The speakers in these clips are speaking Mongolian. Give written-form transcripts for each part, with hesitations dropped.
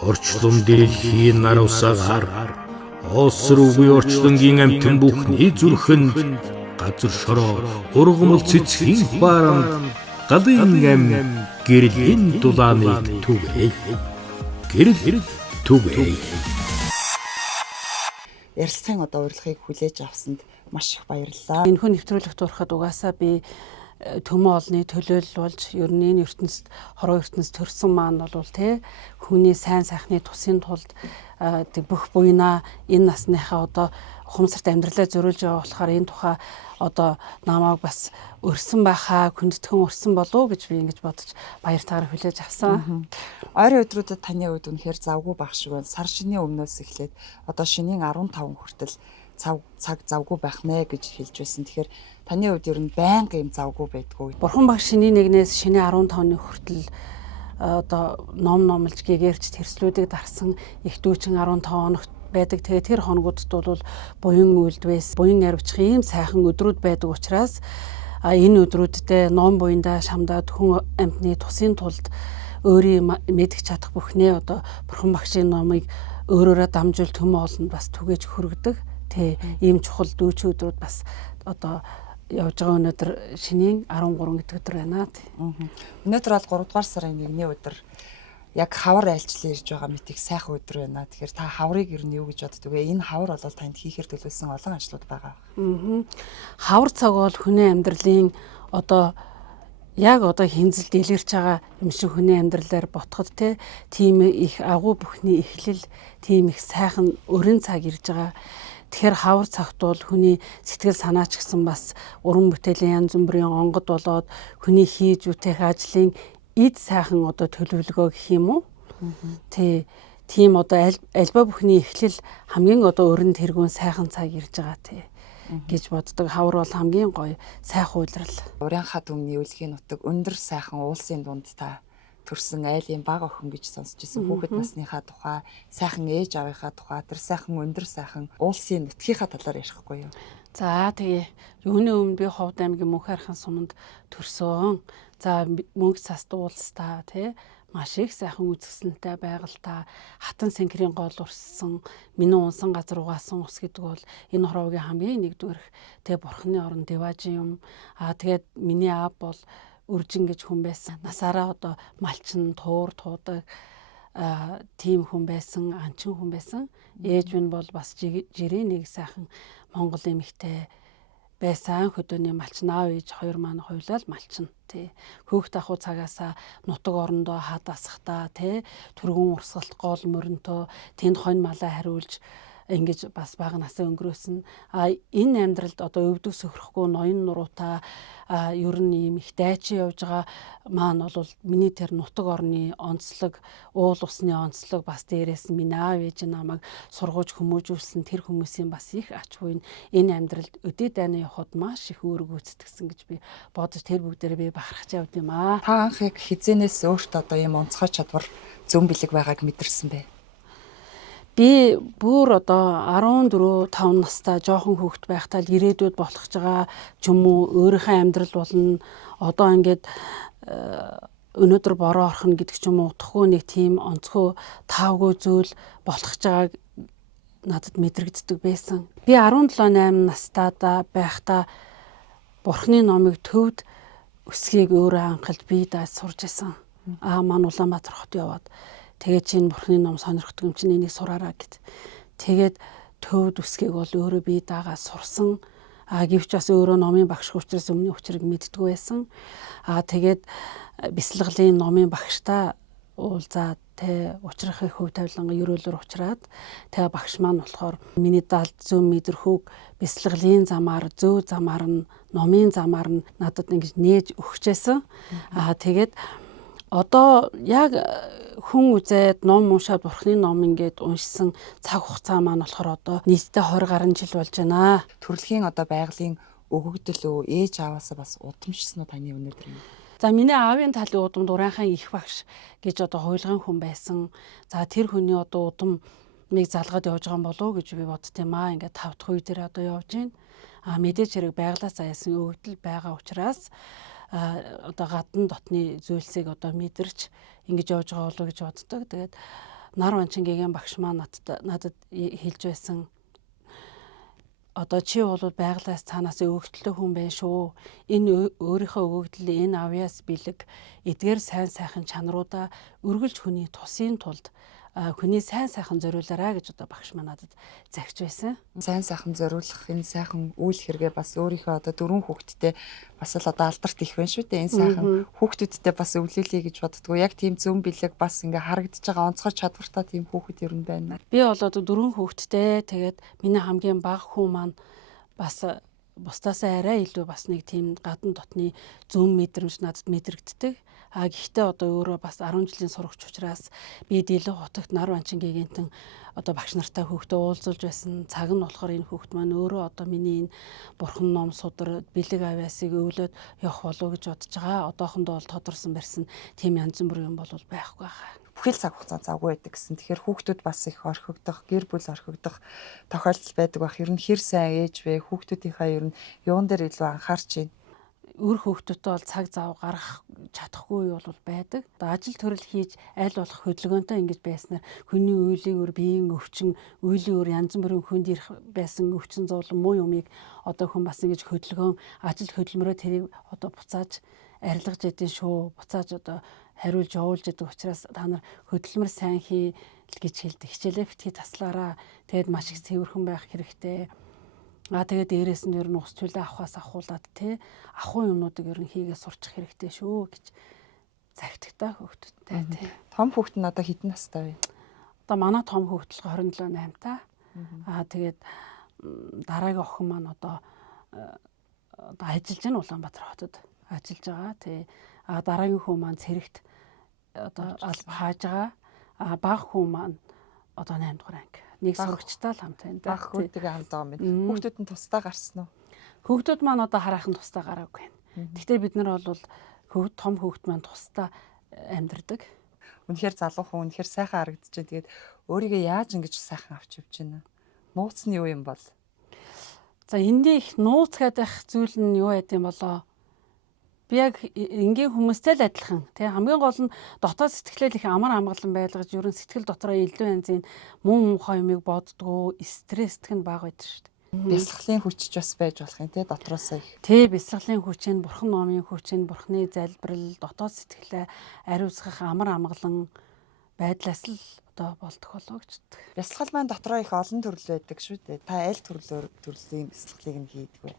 Орчлон дэлхийн нар усагаар осруугүй орчлонгийн амтэн бүхний зүрхэнд газар шороо ургамал цэцгийн хуаранд галын ам гэрлийн дулааныг түгэй. Гэрэл түгэй. Ярилцлагын урилгыг хүлээж авсанд маш их баярлалаа. Энэхүү нэвтрүүлэгт ороход угаасаа би төмөн олны төлөөлөл болж ер нь энэ ертөнцид хороо ертөнцид төрсөн маань бол хүний сайн сайхны тусын тулд бүх буйнаа энэ насныхаа ухамсарт амьдралаа зориулж байгаа болохоор энэ тухай намайг бас өрсөн байхаа хүндэтгэн өрсөн болов гэж би ингэж бодож баяртайгаар хүлээж авсан. Ойрын өдрүүдэд таны үед үнэхээр завгүй байх шиг байна. Сар шинийн өмнөөс эхлээд шинийн 15 хүртэл цаг завгүй байх нэ гэж хэлж байсан. Тэгэхээр таны үед ер нь байнга юм завгүй байдгүй. Бурхан баг шинийн 1-ээс шинийн 15-ны хүртэл номлж гэгэрч тэрслүүдийг дарсан их дүүчин 15 хоногт байдаг. Тэгээ тэр хоногудд бол буян үйлд байсан. Буян ярвчих ийм сайхан өдрүүд байдаг учраас энэ өдрүүддээ ном буяндаа шамдаад хүн амьтны тусын тулд өөрийн мэдгэж чадах бүхнээ бурхан багшийн номыг өөрөөрөө дамжуул төмөн олонд бас түгээж хөргөдөг. Ийм чухал дүүч өдрүүд бас явж байгаа өнөөдөр шинийн 13 гэдэг өдөр байна. Өнөөдөр бол 3 дугаар сарын 1-ний өдөр яг хавар айлчлал ирж байгаа мэт их сайхан өдөр байна. Тэгэхээр та хаврыг ер нь юу гэж боддог вэ? Энэ хавар бол танд хийхээр төлөвлөсөн олон ажлууд байгаа. Хавар цаг бол хүний амьдралын яг хинзэл дэлгэрч байгаа юм шиг хүний амьдралаар ботход тийм их агуу бүхний эхлэл, тийм их сайхан өрн цаг ирж байгаа. Тэгэхээр хавар цагт бол хүний сэтгэл санаа ч гэсэн бас уран бүтээлийн янз бүрийн онгод болоод хүний хийж үтэх ажлын эд сайхан төлөвлөгөө гэх юм уу? Тийм альба бүхний эхлэл хамгийн өрн тэргүүн сайхан цаг ирж байгаа гэж боддог. Хавар бол хамгийн гоё сайхан уйлрал. Урийнхаа түмний өвлгийн нутаг өндөр сайхан уулсын дунд та төрсэн айлын бага охин гэж сонсч ирсэн. Хүүхэд насныхаа тухай, сайхан ээж авийнхаа тухай, тэр сайхан өндөр сайхан уулсын нутгийнхаа талаар ярихгүй юу? За тэгээ юуны өмнө би Ховд аймгийн Мөнх хайрхан суманд төрсөн. За мөнх цаст уулстаа маш их сайхан үзэсгэлэнтэй байгальтай хатан сэнкрийн гол урссан миний унсан газар угаасан ус гэдэг бол энэ хорвогийн хамгийн нэгдүгээр бурхны орон Деважин юм. Тэгээд миний аав бол Үржин гэж хүн байсан. Насаараа малчин туур туудаг тийм хүн байсан, анчин хүн байсан. Ээж минь бол бас жирийн нэг сайхан Монгол эмэгтэй байсан. Хөдөөний малчин аав ээж хоёр маань хоёулаа малчин. Хөөх даху цагаасаа нутаг орондоо хад асахтаа түргэн урсгалт гол мөрөнтөө тэнд хонь малаа хариулж ингэж бас бага насаа өнгөрөөсөн. Энэ амьдралд өвдөг сөхрөхгүй ноён нуруутай ер нь ийм их дайчин явж байгаа маань бол миний тэр нутаг орны онцлог, уул усны онцлог бас дээрээс миний аав ээж намайг сургууж хүмүүжүүлсэн тэр хүмүүсийн бас их ач буй энэ амьдралд өдөө дайна явахад маш их үүрэг гүйцэтгсэн гэж би бодож тэр бүгдээрээ би бахархаж явд юм аа. Та анх яг хизэнээс өөртөө ийм онцгой чадвар зүүн бэлэг байгааг мэдэрсэн бэ? Би бүр 14-5 настай жоохон хүүхэд байхдаа л ирээдүйд болох ч байгаа ч юм уу өөрийнхөө амьдрал болно. Ингээд өнөөдөр бороо орхон гэдэг ч юм уу утгагүй нэг тийм онцгой таавгүй зүйл болох ч байгааг надад мэдрэгддэг байсан. Би 17-8 настайдаа байхдаа Бурхны номыг төвд өсгийг өөрөө анхалж бие дааж сурж байсан. Маань Улаанбаатар хот яваад тэгээд чинь Бурхны ном сонирхдаг юм чинь энийг сураараа гэд. Тэгээд төвд үсгийг бол өөрөө бие дагаа сурсан. Гэвч бас өөрөө номын багш учраас өмнө учрыг мэддэг байсан. Тэгээд бясалгалын номын багштай уулзаад учрахын хөв тавилан ерөөлөөр учраад тэгээ багш маань болохоор миний даалд зөв мэдрэхүүг бясалгалын замаар зөв замаар нь номын замаар нь надад ингэж нээж өгчээсэн. Тэгээд яг хүн үзээд ном уншаад Бурхны ном ингээд уншсан цаг хугацаа маань болохоор нийтдээ 20 гаруй жил болж байна. Төрөлхийн байгалийн өгөгдөл ээж аваасаа бас удамшсан уу таны өнөөдөр юм? За миний аавын талын удамд Ураанхайн их багш гэж хуйлгын хүн байсан. За тэр хүний удамыг залгаад явж байгаа юм болов уу гэж би боддtiin маа. Ингээд 5 дахь үе дээр явж гин. Мэдээж хэрэг байглаас аяасан өгөгдөл байгаа учраас гадна дотны зүйлсийг мэдэрч ингэж явж байгаа болов уу гэж боддог. Тэгээд нар Ванчингийн багш маань надад хэлж байсан. Одоо чи бол байгалаас цаанаас өгөгдөлтэй хүн байна шүү. Энэ өөрийнхөө өгөгдөл энэ авьяас бэлэг эдгээр сайн сайхан чанаруудаа үргэлж хүний тусын тулд хүний сайн сайхан зориулаарай гэж одоо багш маань надад загч байсан. Сайн сайхан зориулах энэ сайхан үйл хэрэгээ бас өөрийнхөө одоо 4 хүүхэдтэй бас л одоо алдарт их байна шүү дээ. Энэ сайхан хүүхдүүдтэй бас өвлүүлэе гэж боддгоо. Яг тийм зөв бэлэг бас ингээ харагдаж байгаа онцгой чадвартай тийм хүүхэд ер нь байна. Би бол одоо 4 хүүхэдтэй. Тэгээд миний хамгийн бага хүү маань бас бусдаасаа арай илүү бас нэг тийм гадна дотны зөв мэдрэмж надад мэдрэгддэг. Гэхдээ одоо өөрөө бас 10 жилийн сурагч учраас би Дэлгэн хотогт нар Ванчингийнтэн одоо багш нартай хүүхдээ уулзуулж байсан. Цаг нь болохоор энэ хүүхэд маань өөрөө одоо миний энэ бурхан ном судар бэлэг авьяасыг өвлөөд явах болов гэж бодож байгаа. Одоохондоо бол тодорсон барьсан тийм янз бүрийн юм бол байхгүй байгаа. Бүхэл цаг хугацаа завгүй байдаг гэсэн. Тэгэхээр хүүхдүүд бас их орхигдох, гэр бүл орхигдох тохиолдол байдаг бах. Ер нь хэр сайн ээж вэ? Хүүхдүүдийнхээ ер нь юун дээр илүү анхаарч байна? Өр хүүхдүүдтэй бол цаг зав гаргах чадахгүй юу бол байдаг. Одоо ажил төрөл хийж аль болох хөдөлгөөнтэй ингэж байснаар хүний үеийн өр биеийн өвчин, үеийн өр янз бүрийн хүнд ирэх байсан өвчин зовлон муу юмыг одоо хүн бас ингэж хөдөлгөөн ажил хөдөлмөрөө тэрийг одоо буцааж арилгаж идэв шүү. Буцааж одоо хариулж явуулж идэг учраас та нар хөдөлмөр сайн хий гэж хэлдэг. Хичээлээ битгий таслаараа. Тэгэд маш их цэвэрхэн байх хэрэгтэй. Тэгээд дээрээс нь ер нь ус чүлээ авахаас ахуулаад ахуй юмнуудыг ер нь хийгээ сурчих хэрэгтэй шүү гэж загтагтаа хүүхдүүдтэй тий. Том хүүхэд нь одоо хэдэн настай вэ? Одоо манай том хүүхэд л 27 8 та. Тэгээд дараагийн охин маань одоо ажиллаж байна Улаанбаатар хотод ажиллаж байгаа тий. Дараагийн хүн маань цэрэгт одоо алба хааж байгаа. Бага хүн маань одоо 8 дугаар анги. Нэг сурагчтай л хамт байна. Бага хүүхдтэйгээ хамт байгаа юм байна. Хүүхдүүд нь тусдаа гарсан уу? Хүүхдүүд маань одоо хараахан тусдаа гараагүй байна. Гэхдээ бид нар бол том хүүхд маань тусдаа амьдардаг. Үнэхээр залуу хүн үнэхээр сайхан харагдаж байна. Тэгээд өөрийгөө яаж ингэж сайхан авч явж байна? Нууц нь юу юм бол? За эндээ их нууц гэдэг зүйл нь юу байд юм болоо? Би яг энгийн хүмүүстэй л адилхан. Хамгийн гол нь дотоод сэтгэлээ их амар амгалан байлгаж, ерөн сэтгэл дотроо илүү янзын муу муухай юмыг боддгоо, стресстэй нь бага байдаг шүү дээ. Бясалгалын хүч ч бас байж болох юм дотроосоо их. Бясалгалын хүч нь, бурхан номын хүч нь, бурханы залбирал, дотоод сэтгэлээ ариусгах амар амгалан байдлаас л одоо болдох болов гэж боддог. Бясалгал маань дотроо их олон төрөл байдаг шүү дээ. Та аль төрлийн бясалгалыг нь хийдэг вэ?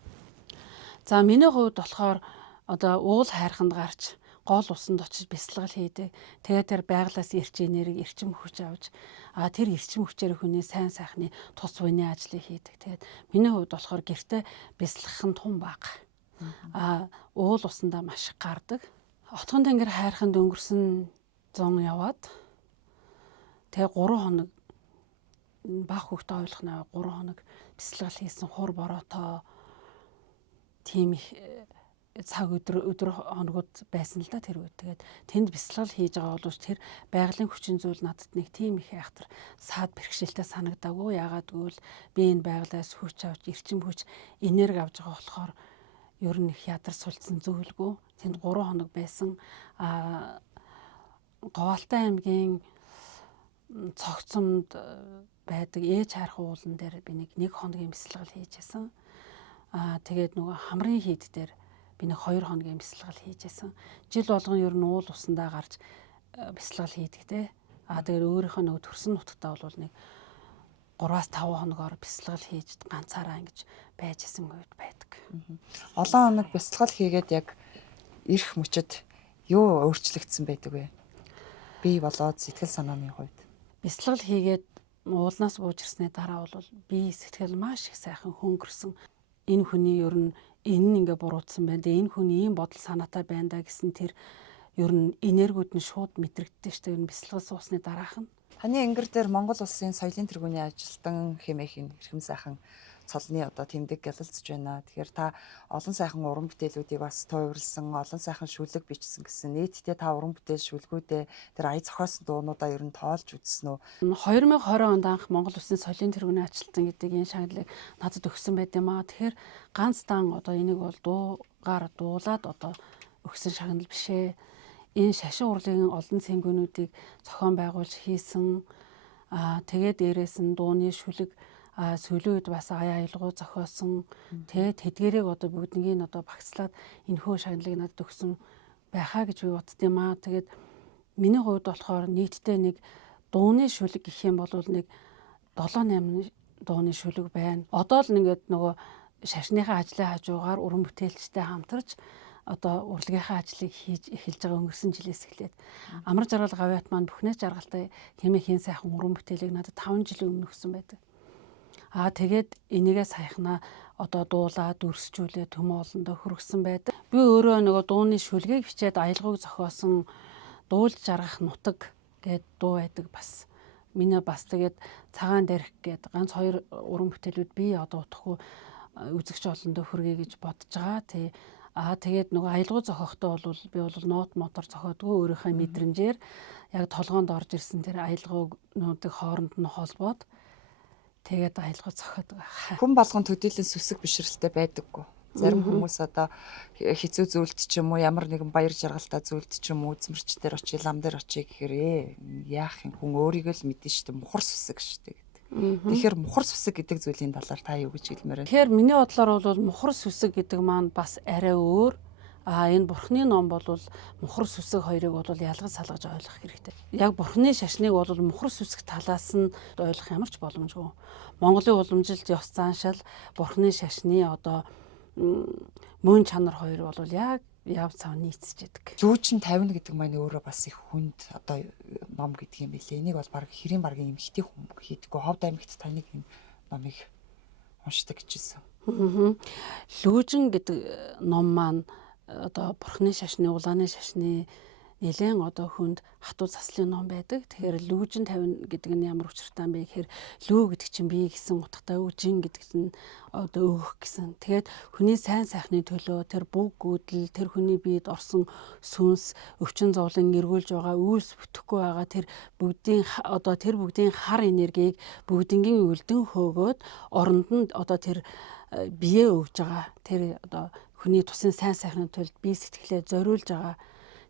За миний хувьд болохоор одоо уул хайрханд гарч гол усанд очиж бясалгал хийдэг. Тэгээд тэр байгалаас ирч энерги, эрчим хүч авч тэр эрчим хүчээр хүний сайн сайхны тус буйны ажлыг хийдэг. Тэгээд миний хувьд болохоор гэртээ бясалгах нь тун баг. Уул усандаа маш их гардаг. Отгон тэнгэр хайрханд өнгөрсөн 100 яваад тэгээд 3 хоног баг хүүхдээ ойлгох нь 3 хоног бясалгал хийсэн хур бороотой тийм их цаг өдөр хоногуд байсан л да тэр үед. Тэгээд тэнд бясалгал хийж байгаа боловч тэр байгалийн хүчин зүйл надад нэг тийм их айхтар саад бэрхшээлтэй санагдаагүй. Яагаад гэвэл би энэ байгалаас хүч авч, эрчим хүч, энерги авж байгаа болохоор ер нь их ядар сулцсан зүйлгүй. Тэнд 3 хоног байсан. Говьалтай аймгийн цогцомд байдаг ээж хайрх уулан дээр би нэг хоногийн бясалгал хийжсэн. Тэгээд нөгөө хамрын хийд дээр би нэг 2 хоногийн бясалгал хийжсэн. Жил болгон ер нь уул усандаа гарч бясалгал хийдэг те. Тэгээд өөрийнхөө нөгөө төрсөн нутагтаа бол нэг 3-5 хоногоор бясалгал хийж ганцаараа ингэж байж исэн үед байдаг. Олон хоног бясалгал хийгээд яг эрх мөчөд юу өөрчлөгдсөн байдаг вэ? Бие болоод сэтгэл санааны хувьд. Бясалгал хийгээд уулнаас бууж ирсний дараа бол би сэтгэл маш их сайхан хөнгөрсөн. Энэ хүний ер нь энэ нь ингээ буруутсан байна. Энэ хүний ийм бодол санаатай байна да гэсэн тэр ер нь энергиуд нь шууд мэдрэгддэг шүү дээ. Ер нь бясалгал суусны дараах нь. Таны энгэр дээр Монгол улсын соёлын тэргүүний ажилтан хэмээх эрхэм сайхан цолны одоо тэмдэг гялалцж байна. Тэгэхээр та олон сайхан уран бүтээлүүдийг бас тойворлсон, олон сайхан шүлэг бичсэн гэсэн. Нийтдээ та уран бүтээл шүлгүүдээ тэр ая зохиосон дуунуудаа ер нь тоолж үзсэн үү? 2020 онд анх Монгол улсын соёлын тэргүүний ажилтан гэдэг энэ шагналыг надад өгсөн байт юм аа. Тэгэхээр ганц дан одоо энийг бол дуугаар дуулаад одоо өгсөн шагнал бишээ. Энэ шашин урлагийн олон цэнгүүнүүдийг зохион байгуулж хийсэн Тэгээд дээрээс нь дууны шүлэг сүүлийн үед бас аялгуу зохиосон тэдгэрийг одоо бүгднийг одоо багцлаад энэхүү шагналыг надад өгсөн байхаа гэж би бодд юм аа. Тэгээд миний хувьд болохоор нийтдээ нэг дууны шүлэг гэх юм бол нэг 7-8 дууны шүлэг байна. Одоо л ингээд нөгөө шашныхаа ажлын хажуугаар уран бүтээлчтэй хамтарч одоо урлагийнхаа ажлыг хийж эхэлж байгаа өнгөрсөн жилээс эхлээд амар жаргал гавьяат маань бүхнээ жаргалтай хэмээх сайхан уран бүтээлийг надад 5 жилийн өмнө өгсөн байдаг. Тэгээд энийгээ саяхнаа одоо дуулаад дүрсжүүлээ төмө олондоо хүргэсэн байдаг. Би өөрөө нөгөө дууны шүлгийг бичээд аялгауг зохиосон дуулж жаргах нутаг гэдэг дуу байдаг бас. Миний бас тэгээд цагаан дэрх гээд ганц 2 уран бүтээлүүд би одоо утахгүй үзэгч олондоо хүргэе гэж бодож байгаа. Тэгээд нөгөө аялгау зохиохдоо бол би бол нот мотор зохиодгоо өөрийнхөө мэдрэмжээр яг толгоонд орж ирсэн тэр аялгаугнуудыг хооронд нь холбоод тэгээд аялгау зохиодог. Хүн болгон төдийлөн сүсэг бишрэлтэй байдаггүй. Зарим хүмүүс одоо хэцүү зүйлд ч юм уу ямар нэгэн баяр жаргалтай зүйлд ч юм уу үзмэрчдэр очие лам дээр очие гэхээр яах юм хүн өөрийгөө л мэдэн штэ мухар сүсэг штэ гэдэг. Тэгэхээр мухар сүсэг гэдэг зүйлийн талаар та юу гэж хэлмээр вэ? Тэгэхээр миний бодлоор бол мухар сүсэг гэдэг маань бас арай өөр. Энэ бурхны ном бол мухар сүсэг хоёрыг бол ялгаж салгаж ойлгох хэрэгтэй. Яг бурхны шашныг бол мухар сүсэг талаас нь ойлгох ямар ч боломжгүй. Монголын уламжилт ёс заншил бурхны шашны одоо мөн чанар хоёр бол яг яв цав нийцэж идэг. Зүүчин 50 гэдэг маань өөрөө бас их хүнд одоо ном гэдэг юм билээ. Энийг бол баг хэрийн баргийн эмхтэй хүн хийдэггүй. Ховд аймагт таныг энэ номыг уншдаг гэжсэн. Лүүжин гэдэг ном маань одоо бурхны шашны улааны шашны нэлээд одоо хүнд хатуу заслын ном байдаг. Тэгэхээр лүүжин 50 гэдэг нь ямар учиртай юм бэ гэхээр лүү гэдэг чинь бие гэсэн утгатай, үжин гэдэг нь одоо өөх гэсэн. Тэгээд хүний сайн сайхны төлөө тэр бүг гүйдэл, тэр хүний биед орсон сүнс, өвчин зовлон эргүүлж байгаа, үйлс бүтэхгүй байгаа тэр бүгдийн хар энергийг бүгднгийн үлдэн хөөгөөд оронд нь одоо тэр бие өгж байгаа. Тэр одоо хүний тусын сайн сайхны төлд бие сэтгэлээ зориулж байгаа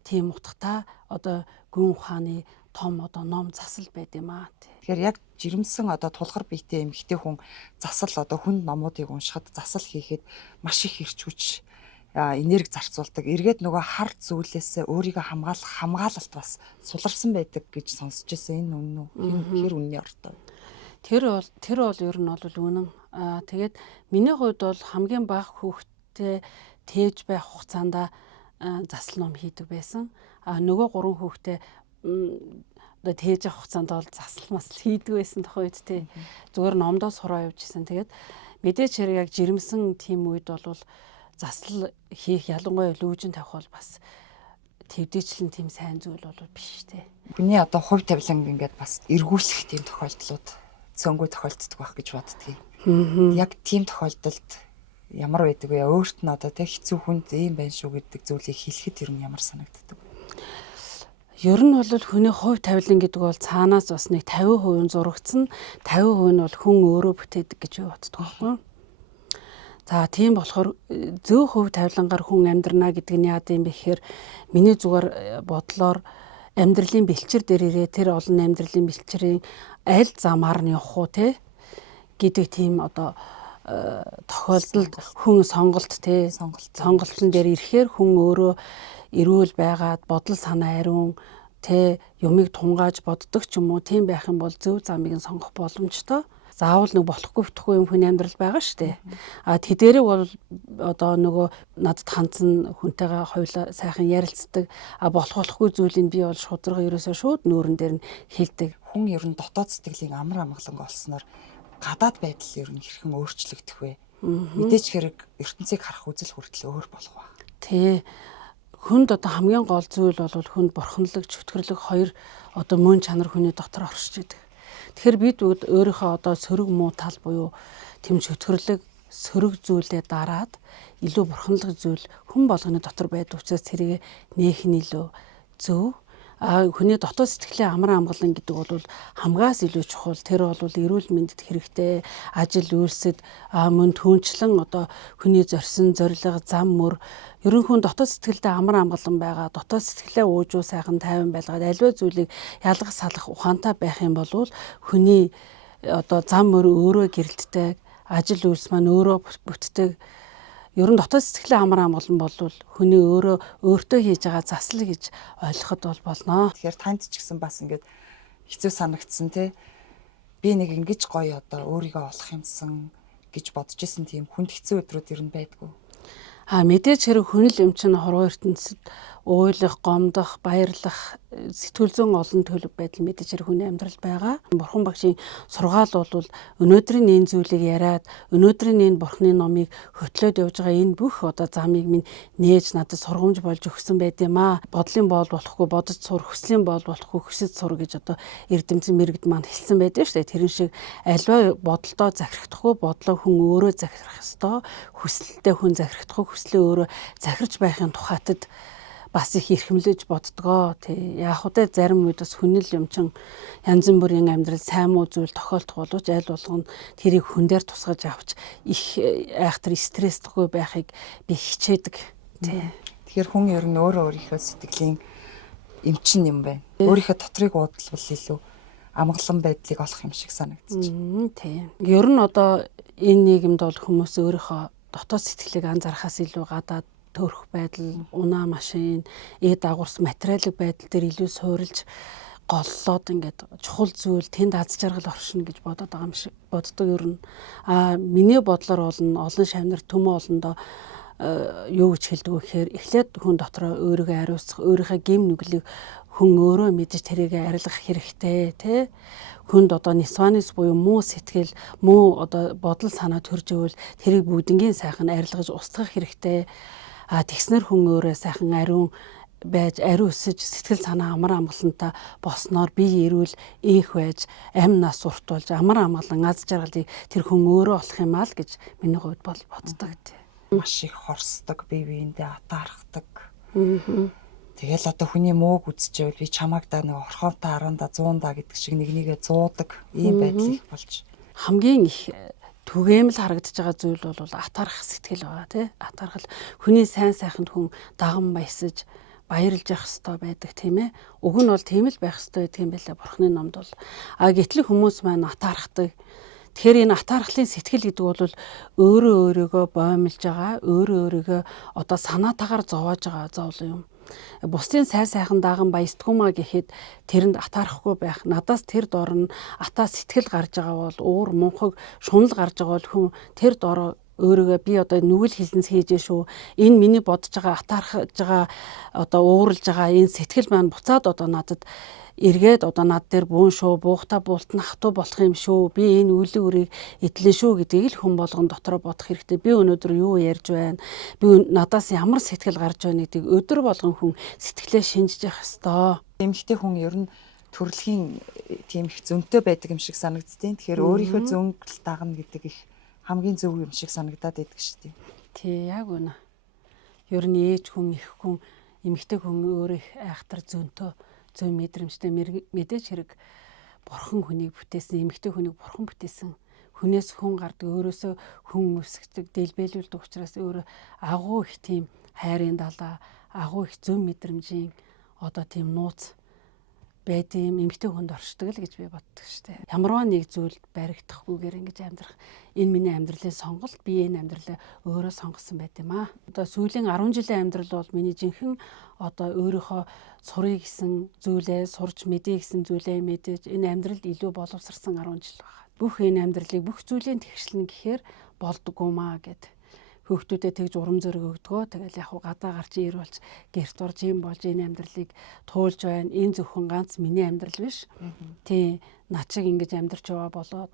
тийм утгатай одоо гүн ухааны том одоо ном засал байд юм аа. Тэгэхээр яг жирэмсэн одоо тулгар биетэй эмэгтэй хүн засал одоо хүнд номуудыг уншихад засал хийхэд маш их эрч хүч энерги зарцуулдаг. Эргээд нөгөө хар зүйлээс өөрийгөө хамгаалалт бас суларсан байдаг гэж сонсч байсан. Энэ үнэн үү? Хэр үнний ортой? Тэр бол ер нь бол үнэн. Тэгээд миний хувьд бол хамгийн бага хүүхдтэй тээж байх хугацаанд засал ном хийдэг байсан. Нөгөө 3 хүүхдээ одоо тээж авах хугацаанд бол засал масл хийдэг байсан тохойд тий. Зүгээр номдоо сураа явжсэн. Тэгээд мэдээч хэрэг яг жирэмсэн тийм үед бол засал хийх ялангуяа лүүжин тавих бол бас твдэжлэн тийм сайн зүйл бол биш тий. Хүний одоо хувь тавилан ингээд бас эргүүлэх тийм тохиолдлууд цөөнгүй тохиолддог байх гэж боддгийг. Яг тийм тохиолдолд ямар байдаг вэ? Өөрт нь одоо тэг хэцүү хүнд ийм байна шүү гэдэг зүйлийг хэлэхэд ер нь ямар санагддаг вэ? Ер нь бол хүний хувь тавилан гэдэг бол цаанаас бас нэг 50% зурагдсан, 50% нь бол хүн өөрөө бүтээдэг гэж боддог байхгүй. За тийм болохоор зөв хувь тавилангаар хүн амьдрна гэдэг нь яа гэм бэ гэхээр миний зүгээр бодлоор амьдралын бэлчээр дээр ирээ тэр олон амьдралын бэлчээрийн аль замаар нь явах уу те гэдэг тийм одоо тохиолдолд хүн сонголтын дээр ирэхээр хүн өөрөө эрүүл байгаад бодол санаа ариун юмыг тунгааж боддог ч юм уу тийм байх юм бол зөв замыг нь сонгох боломжтой. Заавал нэг болохгүй бүтэхгүй юм хүний амьдрал байгаа шүү дээ. Тэдэрийг бол одоо нөгөө надад хандсан хүнтэйгээ хоёулаа сайхан ярилцдаг. Болохгүй зүйлийг би бол шударга ерөөсөө шууд нүүрэн дээр нь хэлдэг. Хүн ер нь дотоод сэтгэлийн амар амгаланг олсноор гадаад байдал ер нь хэрхэн өөрчлөгдөх вэ? Мэдээч хэрэг ертөнцийг харах үзэл хүртэл өөр болох ба. Тэ. Хүнд одоо хамгийн гол зүйл бол хүнд бурханлаг, чөтгөрлөг хоёр одоо мөн чанар хүний дотор оршиж идэг. Тэгэхээр бид өөрийнхөө одоо сөрөг муу тал буюу тэм чөтгөрлөг, сөрөг зүйлээ дараад илүү бурханлаг зүйл хүн болгоны дотор байдаг учраас тэрийг нээх нь илүү зөв. хүний дотоод сэтгэлийн амар амгалан гэдэг бол хамгаас илүү чухал. Тэр бол эрүүл мэндэд хэрэгтэй, ажил үйлсэд мөн түнчлэн одоо хүний зорьсон зорилго, зам мөр ерөн хүн дотоод сэтгэлдээ амар амгалан байгаа. Дотоод сэтгэлээ уужуу сайхан тайван байлгаад аливаа зүйлийг ялгах салах ухаантай байх юм бол хүний одоо зам мөр өөрөө гэрэлтдэг, ажил үйлс маань өөрөө бүтдэг. Ер нь дотоод сэтгэлийн амар амгалан бол хүний өөртөө хийж байгаа заслаг гэж ойлгоход болно. Тэгэхээр танд ч гэсэн бас ингээд хэцүү санагдсан тий. Би нэг ингэж гоё одоо өөрийгөө олох юмсан гэж бодож исэн тийм хүнд хэцүү өдрүүд ер нь байдгүй. Мэдээж хэрэг хүн л юм чинь хорвоо ертөнцид уйлах, гомдох, баярлах, сэтгүүл зүйн олон төлөв байдал мэдээж хэрэг хүний амьдрал байгаа. Бурхан багшийн сургаал бол өнөөдрийн энэ зүйлийг яриад, өнөөдрийн энэ бурхны номыг хөтлөөд явж байгаа энэ бүх одоо замыг минь нээж надад сургамж болж өгсөн байт юм аа. Бодлын боол болохгүй, бодож сур, хүслийн боол болохгүй, хүсэж сур гэж одоо эрдэмтэн мэрэгд маань хэлсэн байдаг шүү дээ. Тэрэн шиг альва бодолдоо захирахдахгүй, бодлоо хүн өөрөө захирах ёстой. Хүсэлтэд хүн захирахдахгүй, хүслээ өөрөө захирч байхын тухайтад бас их эрхэмлэж боддгоо тий. Яг удаа зарим үед бас хүнэл юм чин янз бүрийн амьдрал сайн муу зүйл тохиолдох боловч аль болгоно тэрийг хүн дээр тусгаж авч их айхтар стресстэй байхыг би хичээдэг тий. Тэгэхээр хүн ер нь өөрийнхөө сэтгэлийн эмчин юм байна. Өөрийнхөө дотрыг уудлал илүү амгалан байдлыг олох юм шиг санагдчих. Тий. Ер нь одоо энэ нийгэмд бол хүмүүс өөрийнхөө дотоод сэтгэлийг анзаарахаас илүү гадаад төрөх байдал, унаа машин, дагуурс материалын байдал дээр илүү суурилж голлоод ингээд чухал зүйл тэнд аз жаргал оршино гэж бодоод байгаа юм шиг боддог ер нь. Миний бодлоор бол олон шавнар төмөө олондоо юу гэж хэлдэг вэ гэхээр эхлээд хүн дотроо өөрийгөө ариусгах, өөрийнхөө гим нүглийг хүн өөрөө мэдж тэрийг арилгах хэрэгтэй тий. Хүнд одоо нисванис буюу муу сэтгэл, муу одоо бодол санаа төрж ивэл тэрийг бүгднгийн сайхан арилгаж устгах хэрэгтэй. Тэгснэр хүн өөрөө сайхан ариун байж, ариун өсөж, сэтгэл санаа амар амгалантай босноор бие эрүүл инх байж, амь нас урт болж амар амгалан аз жаргалыг тэр хүн өөрөө олох юм аа л гэж миний хувьд бол боддог тий. Маш их хорсдог, бие биендээ атаархдаг. Тэгэл одоо хүний мууг үзчихвэл би чамайг да нэг орхоонтой 10-да 100-да гэдэг шиг нэгнийгээ зуудаг ийм байдал их болж. Хамгийн их түгээмэл харагдаж байгаа зүйл бол атаарх сэтгэл байгаа тий. Атаархал хүний сайн сайханд хүн даган баясаж баярлж явах хэрэгтэй байдаг тийм ээ. Уг нь бол тийм л байх хэрэгтэй гэдэг юм байлаа бурхны номд бол. Гэтэл хүмүүс маань атаархдаг. Тэгэхээр энэ атаархлын сэтгэл гэдэг бол өөрөө өөрийгөө боомлж байгаа, өөрөө өөрийгөө одоо санаатаагаар зовоож байгаа зовлон юм. Бусдын сайн сайхан даган баясдгуумаа гэхэд тэрэнд атаарахгүй байх. Надаас тэр дор нь атаа сэтгэл гарч байгаа бол уур мунхаг шунал гарч байгаа бол хүн тэр дор өөрийгөө би одоо нүгэл хилэнц хийж шүү. Энэ миний бодож байгаа атаархаж байгаа одоо ууралж байгаа энэ сэтгэл маань буцаад одоо надад эргээд одоо над дээр буун шүү, буухта буултна хатуу болох юм шүү. Би энэ үлийн үрийг эдлэн шүү гэдгийг л хүн болгон дотроо бодох хэрэгтэй. Би өнөөдөр юу ярьж байна? Би надаас ямар сэтгэл гарч байна гэдгийг өдөр болгон хүн сэтгэлээ шинжиж явах ёстой. Эмэгтэй хүн ер нь төрөлхийн тийм их зөнтэй байдаг юм шиг санагддیں۔ Тэгэхээр өөрийнхөө зөнгөл дагна гэдэг их хамгийн зөв юм шиг санагдаад байдаг шүү дээ. Тий, яг үнэ. Ер нь ээж хүн, их хүн, эмэгтэй хүн өөрөө их айхтар зөнтэй зүүн мэдрэмжтэй мэдээж хэрэг бурхан хүнийг бүтээсэн, эмэгтэй хүнийг бурхан бүтээсэн. Хүнээс хүн гардаг, өөрөөсөө хүн өсгдөг, дэлбэлүүлдэг учраас өөрөө агуу их тийм хайрын далаа, агуу их зүүн мэдрэмжийн одоо тийм нууц байдığım эмэгтэй хүнд оршдог л гэж би боддог шүү дээ. Ямарваа нэг зүйлд баригдахгүйгээр ингэж амьдрах. Энэ миний амьдралын сонголт, би энэ амьдралаа өөрөө сонгосон байт юм аа. Одоо сүүлийн 10 жилийн амьдрал бол миний жинхэнэ одоо өөрийнхөө сурыг гэсэн зүйлээ, сурч мэдээ гэсэн зүйлээ мэдээж энэ амьдралд илүү боловсрсан 10 жил байна. Бүх энэ амьдралыг бүх зүйлийн тэгшлэн гэхээр болдгоомаа гэд. Хүүхдүүдэд тэгж урам зориг өгдгөө. Тэгэл яг гадаа гарч ир болж гэрт орж юм болж энэ амьдралыг туулж байна. Энэ зөвхөн ганц миний амьдрал биш. Тий, над шиг ингэж амьдарч яваа болоод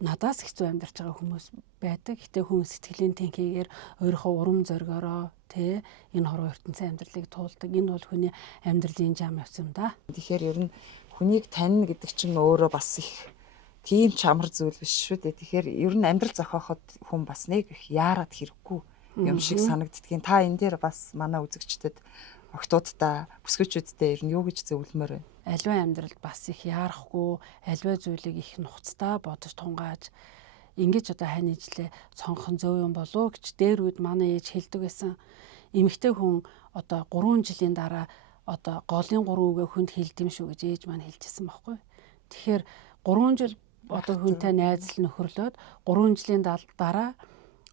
надаас хэцүү амьдарч байгаа хүмүүс байдаг. Гэтэ хүн сэтгэлийн тэнхийгээр өөрийнхөө урам зоригороо тий энэ хорвоо ертөнцийн амьдралыг туулдаг. Энэ бол хүний амьдралын жам явц юм да. Тэгэхээр ер нь хүнийг таньна гэдэг чинь өөрөө бас их тийм чамар зүйл биш шүү дээ. Тэгэхээр ер нь амьдрал зохиоход хүн бас нэг их яарад хэрэггүй юм шиг санагддгийн. Та энэ дээр бас манай үзэгчдэд охтуудтай, бүсгүйчүүдтэй ер нь юу гэж зөвлөмөр вэ? Аливаа амьдралд бас их яарахгүй, аливаа зүйлийг их нухацтай бодож тунгааж ингэж одоо хань ижлээ цонхон зөв юм болов гэж дээр үед манай ээж хэлдэг байсан. Эмэгтэй хүн одоо 3 жилийн дараа одоо голын 3 үгээ хүнд хэлдэм шүү гэж ээж маань хэлжсэн байхгүй. Тэгэхээр 3 жил одоо хүнтэй найзал нөхөрлөөд 3 жилийн дараа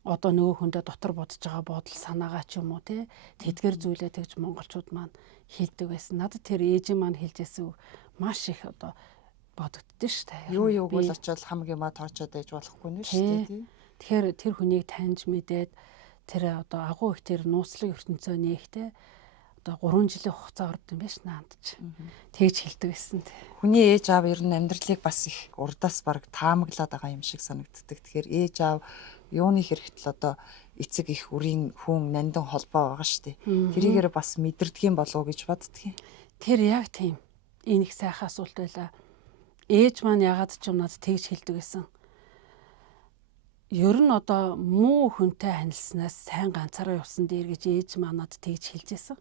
одоо нөгөө хүндээ дотор бодож байгаа бодол санаагаа ч юм уу те тэдгэр зүйлээ тэгж монголчууд маань хэлдэг байсан. Надад тэр ээж маань хэлжсэн маш их одоо бодогддөө шүү дээ. Юу юуг бол очиод хамаг юмаа тоочоод байж болохгүй нэ шүү дээ тий. Тэгэхээр тэр хүнийг таньж мэдээд тэр одоо агуу их тэр нууцлаг ертөнцөө нээхтэй одоо 3 жилийн хугацаа орд юм биш наандч. Тэгж хэлдэг байсан тий. Хүний ээж аав ер нь амьдралыг бас их урдаас бараг таамаглаад байгаа юм шиг санагддаг. Тэгэхээр ээж аав юуны хэрэгтэл одоо эцэг их үрийн хүн нандин холбоо байгаа шүү дээ. Тэрийгээр бас мэдэрдгийм болов уу гэж боддгийн. Тэр яг тийм. Энэ их сайхан асуулт байлаа. Ээж маань ягаад ч юм надад тэгж хэлдэг байсан. Ер нь одоо муу хүнтэй танилцсанаас сайн ганцаараа явсан дээр гэж ээж маань надад тэгж хэлжсэн.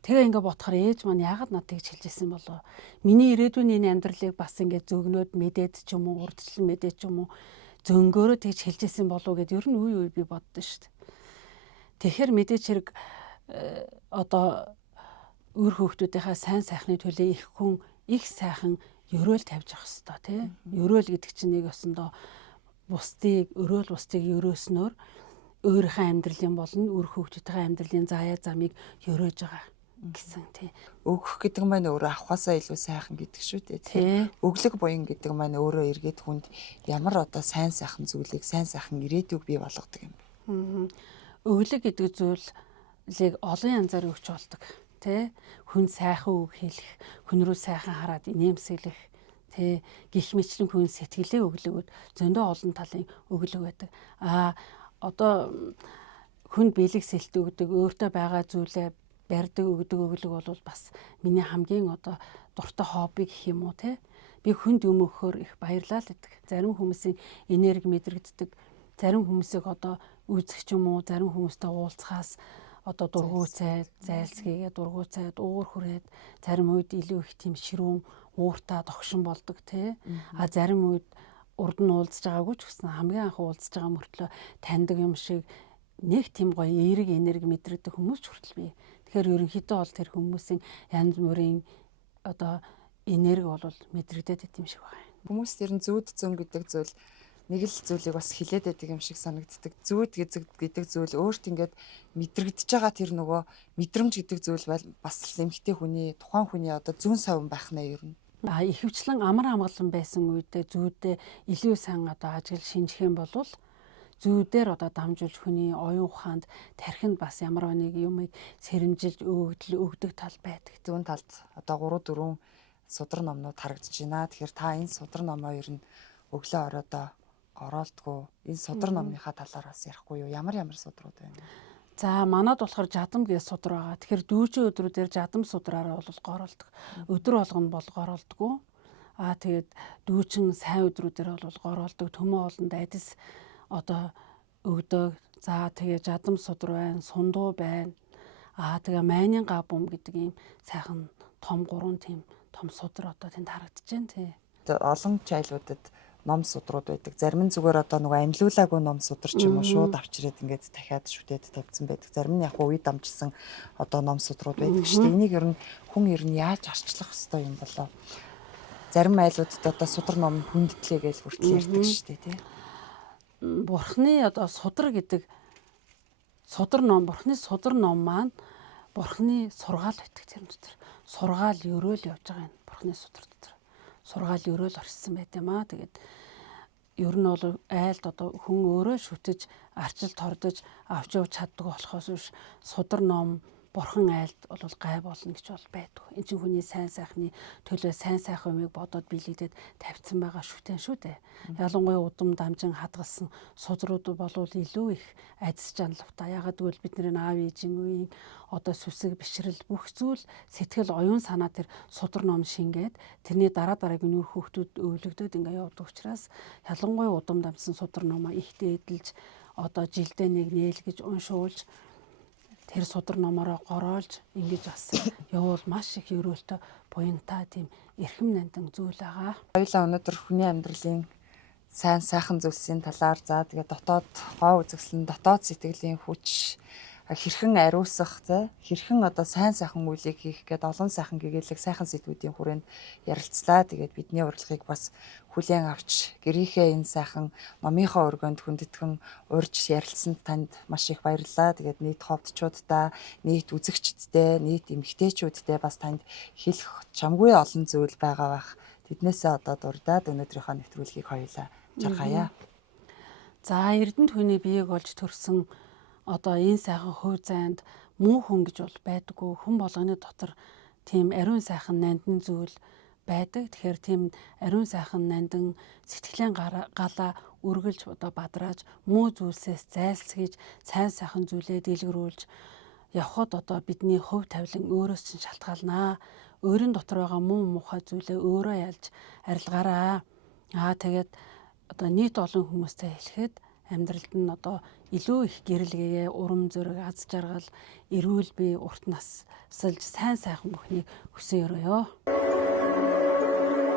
Тэгээ ингээ бодохоор ээж маань ягаад надад тэгж хэлжсэн болов? Миний ирээдүйн энэ амьдралыг бас ингээ зөгнөөд мэдээд ч юм уу, урдчлан мэдээд ч юм уу зөнгөөрөө тэгж хэлжсэн болов гэд ер нь үе би боддоо шүү дээ. Тэгэхээр мэдээч хэрэг одоо өөр хүүхдүүдийнхээ сайн сайхны төлөө их хүн их сайхан өрөөл тавьж явах хэрэгтэй тий. Өрөөл гэдэг чинь нэг өсөндөө бусдыг өрөөснөөр өөрийнхөө амьдралын болон өөр хүүхдүүдийнхээ амьдралын заяа замыг өрөөж байгаа гэсэн тий. Өгөх гэдэг маань өөрөө авахаасаа илүү сайхан гэдэг шүү дээ тий. Өглөг буян гэдэг маань өөрөө эргээд хүнд ямар одоо сайн сайхан зүйлийг сайн сайхан ирээдүйг бий болгодог юм бэ? Өглөг гэдэг зүйлийг олон янзаар өгч болдог тий. Хүн сайхан үг хэлэх, хүн рүү сайхан хараад инээмсэглэх тий. Гих мэтлэн хүн сэтгэлээ өглөгөд зөндөө олон талын өглөг байдаг. Одоо хүнд бэлэг сэлт өгдөг, өөртөө байгаа зүйлээ барьдаг өгдөг өглөг бол бас миний хамгийн одоо дуртай хобби гэх юм уу тий. Би хүнд юм өгөхөөр их баярлал гэдэг. Зарим хүмүүсийн энерги мэдрэгддэг. Зарим хүмүүсийг одоо үзэх ч юм уу, зарим хүмүүстэй уулзахаас одоо дургуйцай, зайлсхийгээ дургуйцайд уур хүрээд зарим үед илүү их тийм ширүүн ууртаа тогшин болдог тий. Зарим үед урд нь уулзж байгаагүй ч гэсэн хамгийн анх уулзж байгаа мөртлөө таньдаг юм шиг нэг тийм гоё эерэг энерги мэдрэгдэх хүмүүс ч хүртэл бий. Тэгэхээр ерөнхийдөө бол тэр хүмүүсийн янз бүрийн одоо энерги бол мэдрэгдээд идэм шиг байна. Хүмүүс тэр нь зүүд зөн гэдэг зүйл нэг л зүйлийг бас хилээд байдаг юм шиг санагддаг. Зүүд гэдэг зүйл өөрт ингээд мэдрэгдэж байгаа тэр нөгөө мэдрэмж гэдэг зүйл бас л эмгтэй хүний тухайн хүний одоо зүүн совин байх нэ ер нь. Ихэвчлэн амар амгалан байсан үедээ зүүдээ илүү сайн одоо ажил шинжих юм бол зүүдээр одоо дамжуулж хүний оюун ухаанд тархинд бас ямар нэг юмыг сэрэмжилж өгдөг тал байдаг. Зүүн талд одоо 3-4 судар номнууд харагдаж байна. Тэгэхээр та энэ судар номоо ер нь өглөө оройдоо гороолдгоо энэ судар номныхаа талаар бас ярихгүй юу? Ямар судрууд байна? За манад болохоор жадам гэж судар байгаа. Тэгэхээр дүүжин өдрүүдээр жадам судраараа бол гороолдог. Өдөр болгоно бол гороолдгоо. Тэгээд дүүжин сайн өдрүүдээр бол гороолдог. Төмөө олонд адис одоо өгдөг. За тэгээ жадам судар байна, сундуу байна. Тэгээ майнын гав бум гэдэг ийм сайхан том 3 тийм том судар одоо тэнд харагдаж байна тий. Олон чайлуудад ном судрууд байдаг. Зарим нь зүгээр одоо нөгөө амьлуулаагүй ном судар ч юм уу шууд авчирээд ингээд дахиад шүтээд тавьсан байдаг. Зарим нь яг үе дамжсан одоо ном судрууд байдаг шүү дээ. Энийг ер нь хүн ер нь яаж арчлах ёстой юм болоо. Зарим айлуудад одоо судар ном хүндэтлээ гэж хүртэл ярьдаг шүү дээ тий. Бурхны одоо судар гэдэг судар ном, бурхны судар ном маань бурхны сургаал байдаг тэр дотор. Сургаал өрөөл явж байгаа юм бурхны судар дотор. Сургаал өрөөл орсон байт юм аа. Тэгээд ер нь бол айлд одоо хүн өөрөө шүтэж, арчилд тордож авч явж чаддаг болохоос биш судар ном бурхан айлд бол гай болно гэж бол байдаг. Энэ чинь хүний сайн сайхны төлөө сайн сайхан юмыг бодоод биелэгдээд тавьсан байгаа шүтэн шүү дээ. Ялангуяа удам дамжин хадгалсан судрууд бол илүү их айдас жаналвтай. Ягаад гэвэл бидний аав ээжийн үеийн одоо сүсэг бишрэл бүх зүйл сэтгэл оюун санаа тэр судар ном шингээд тэрний дараагийн нүүр хүүхдүүд өвлөгдөд ингээ явдаг учраас ялангуяа удам дамжсан судар номоо их дээдэлж одоо жилдээ нэг нээлгэж уншуулж тэр судар номороо гороолж ингэж бас явуул маш их өрөөлтөө буянтай тийм эрхэм нандин зүйл байгаа. Хоёулаа өнөөдөр хүний амьдралын сайн сайхан зүйлсийн талаар за тэгээ дотоод гоо үзэсгэлэн дотоод сэтгэлийн хүч хэрхэн ариусгах те хэрхэн одоо сайн сайхан үйлийг хийх гээд олон сайхан гэгээлэг сайхан сэдвүүдийн хүрээнд ярилцлаа. Тэгээд бидний урилгыг бас хүлээн авч гэрийнхээ энэ сайхан номынхоо өргөнд хүндэтгэн урьж ярилцсанд танд маш их баярлалаа. Тэгээд нийт ховдчуудаа, нийт үзэгчдтэй, нийт эмэгтэйчүүдтэй бас танд хэлэх чамгүй олон зүйл байгаа бах. Тэднээсээ одоо дурдаад өнөөдрийнхөө нэвтрүүлгийг хоёулаа жаргая. За эрдэнэт хүний биеийг олж төрсөн одоо энэ сайхан хувь зайд муу хүн гэж бол байдаггүй. Хүн болгоны дотор тийм ариун сайхан нандин зүйл байдаг. Тэгэхээр тийм ариун сайхан нандин сэтгэлийн галаа үргэлж одоо бадрааж муу зүйлсээс зайлсхийж сайн сайхан зүйлээ дэлгэрүүлж явхад одоо бидний хувь тавилан өөрөөс чинь шалтгаалнаа. Өөрийн дотор байгаа муу муухай зүйлээ өөрөө ялж арилгаараа. Тэгээд одоо нийт олон хүмүүстэй хэлэхэд амьдралд нь одоо илүү их гэрэлгээ, урам зориг, аз жаргал, эрүүл бие, урт насалж сайн сайхан бүхнийг хүсэн өрөөё.